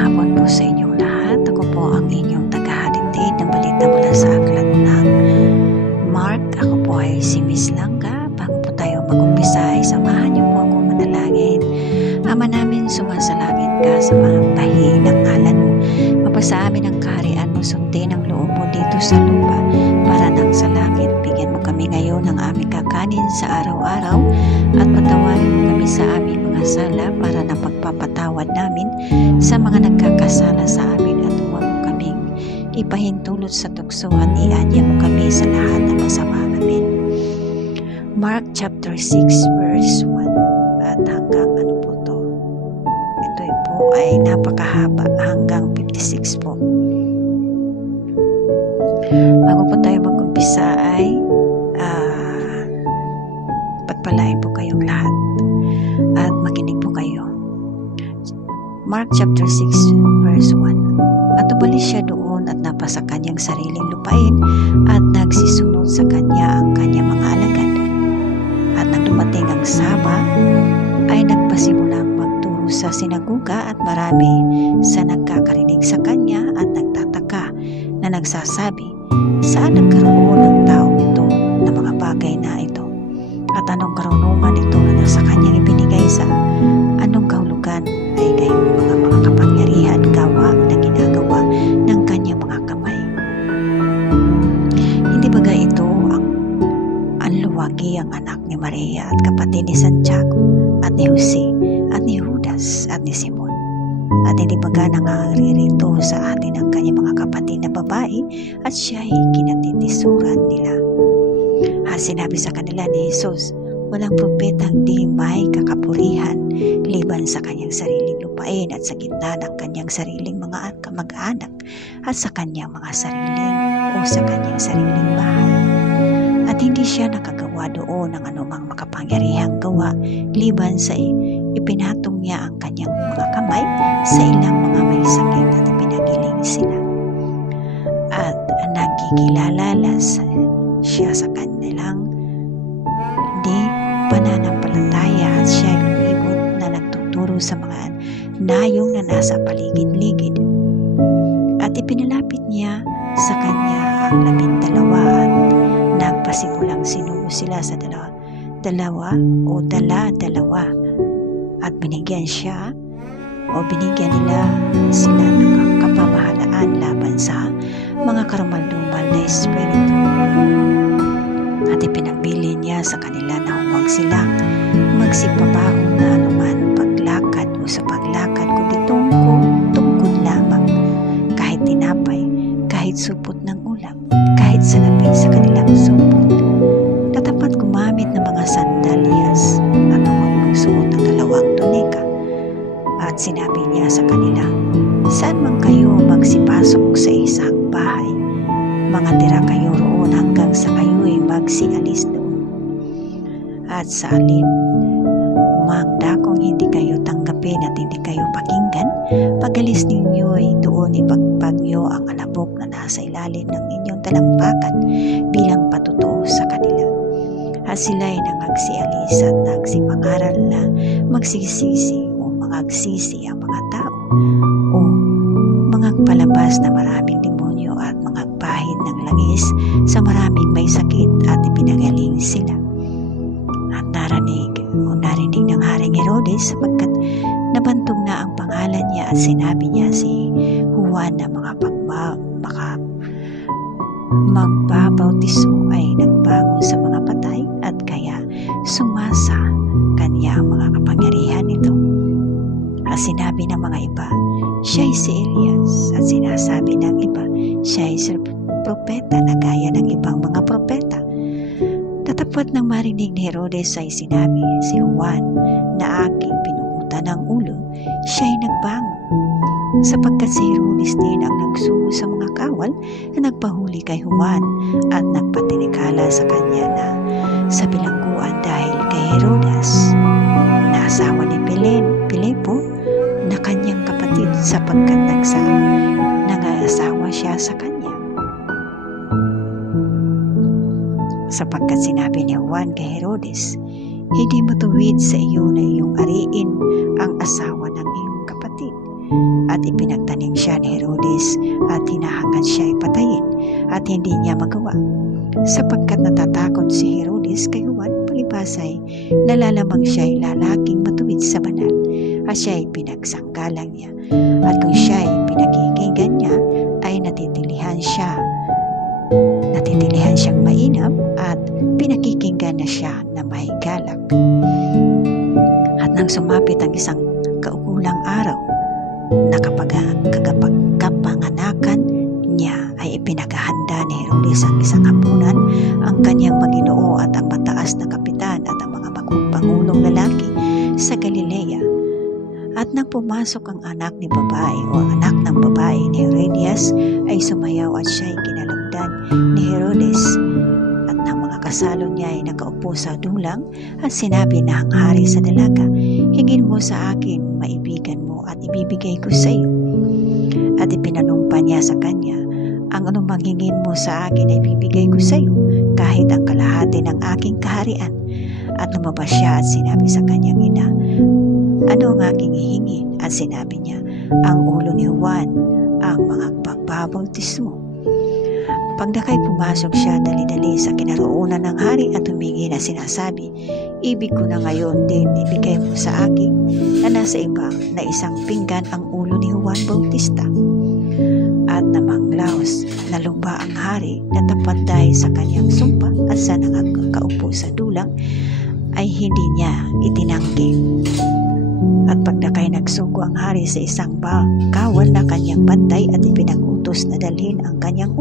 hapon po sa inyong lahat. Ako po ang inyong tagahatid ng balita mula sa aklat ng Mark. Ako po ay si Miss Langga. Bago po tayo mag-umpisa ay samahan niyo po ako manalangin. Ama namin, sumasalangit ka sa mga tahi ng ngalan mo. Mapasa amin ang kaharian mo, sundin ang loob mo dito sa lupa para nang sa langit. Bigyan mo kami ngayon ng aming kakanin sa araw-araw at patawarin mo kami sa aming mga sala para na pagpapatawad namin sa mga nagkakasala sa amin at huwag mo kaming ipahintulot sa tukso at ianya mo kami sa lahat ng masama. Amen. Mark chapter 6 verse 1 at hanggang ano po to? Ito po ay napakahaba hanggang 56 po. Bago po tayo mag-umpisa ay pagpalain po kayong lahat at makinig po kayo. Mark chapter 6 verse 1. At umalis siya doon at napasa kanyang sariling lupain at nagsisunod sa kanya ang kanyang mga alagad. At nang dumating ang Saba ay nagpasimulang magturo sa sinaguga at marami sa nagkakarinig sa kanya at nagtataka na nagsasabi, saan nagkaroon ng tao ito na mga bagay na ito? At anong karunungan ito na nasa kanyang ibinigay sa anong kahulugan ay gayong mga kapangyarihan gawa na ginagawa ng kanyang mga kamay? Hindi baga ito ang luwagi ang anak ni Maria at kapatid ni Santiago at ni Jose at ni Judas at ni Simon? At hindi baga nangaririto sa atin ang kanyang mga kapatid na babae at siya ay kinatitisuran nila? At sinabi sa kanila ni Jesus, walang propetang di may kakapurihan liban sa kanyang sariling lupain at sa gitna ng kanyang sariling mga kamag-anak at sa kanyang mga sariling o sa kanyang sariling bahay. At hindi siya nakagawa doon ng anumang makapangyarihang gawa liban sa ipinatong niya ang kanyang mga kamay sa ilang mga may sakit at ipinagiling sila. At nagkikilalalas siya sa kanilang di pananampalataya at siya ay lumibot na nagtuturo sa mga nayong na nasa paligid-ligid. At ipinalapit niya sa kanya ang 12 at nagpasimulang sinugo sila sa dalawa at binigyan nila sila ng kapamahalaan laban sa mga karumal-dumal na espiritu. At ipinabili niya sa kanila na huwag silang magsipabaho na anuman paglakad o sa paglakad kundi tungkod lamang, kahit tinapay, kahit supot ng ulam, kahit salapi sa kanilang supot. Dapat gumamit ng mga sandalyas at huwag magsuot ng 2 tunika. At sinabi niya sa kanila, saan man kayo magsipasok sa isang bahay, mangatira kayo roon hanggang sa kayo'y magsialis doon. At sa alin mang dakong hindi kayo tanggapin at hindi kayo pakinggan, pag-alis ninyo'y doon ipagpag nyo ang alabok na nasa ilalim ng inyong talampakan bilang patutuo sa kanila. At sila'y nangagsialis at nagsipangaral na magsisisi ang mga tao o palabas na maraming demonyo at pahid ng langis sa maraming may sakit at ipinagaling sila. At narinig ng Haring Herodes sapagkat nabantog na ang pangalan niya at sinabi niya si Juan na mga magbabautismo ay nagbangon sa mga patay at kaya sumasa kanya ang mga kapangyarihan nito. At sinabi ng mga iba, siya ay si Elias, at sinasabi ng iba, siya ay si propeta na gaya ng ibang mga propeta. Tatapot ng marinig ni Herodes ay sinabi, si Juan na aking pinugutan ng ulo, siya ay nagbangon. Sapagkat si Herodes din ang nagsugo sa mga kawal na nagpahuli kay Juan at nagpatinikala sa kanya na sa bilangguan dahil kay Herodas na asawa ni Pilipo na kanyang kapatid sapagkat nangasawa siya sa kanya. Sapagkat sinabi ni Juan kay Herodes, hindi matuwid sa iyo na iyong ariin ang asawa ng iyong kapatid. at ipinagtanim siya ni Herodes at hinahangad siya ipatayin at hindi niya magawa. Sapagkat natatakot si Herodes kay Juan, palibhas ay nalalamang siya ay lalaking matuwid sa banal at siya ay pinagsanggalang niya. At kung siya ay pinakikinggan niya ay natitilihan siyang mainam at pinakikinggan na siya na may galak. At nang sumapit ang isang kaukulang araw na kapanganakan niya ay ipinaghahanda ni Herodes ang isang hapunan, ang kanyang Maginoo at ang mataas na kapitan at ang mga pangulong lalaki sa Galilea. At nang pumasok ang anak ng babae ni Herodias ay sumayaw at siya ay kinalugdan ni Herodes. At ng mga kasalo niya ay nakaupo sa dulang at sinabi na ang hari sa dalaga, hingin mo sa akin maibigan mo at ibibigay ko sa iyo. At ipinanumpa niya sa kanya, ang anumang hingin mo sa akin ay ibibigay ko sa iyo, kahit ang kalahati ng aking kaharian. At lumabas siya at sinabi sa kanyang ina, ano ang aking hihingin? At sinabi niya, ang ulo ni Juan, ang mga pagbabautismo. Pagdakay pumasok siya dali-dali sa kinaroonan ng hari at humingi na sinasabi, ibig ko na ngayon din ibigay mo sa akin na nasa iba na isang pinggan ang ulo ni Juan Bautista. At namanglaos na lumba ang hari na tapat dahil sa kanyang sumpa at sa nakakaupo sa dulang ay hindi niya itinanggi. At pagdakay nagsugo ang hari sa isang kawal na kanyang bantay at ipinag-utos na dalhin ang kanyang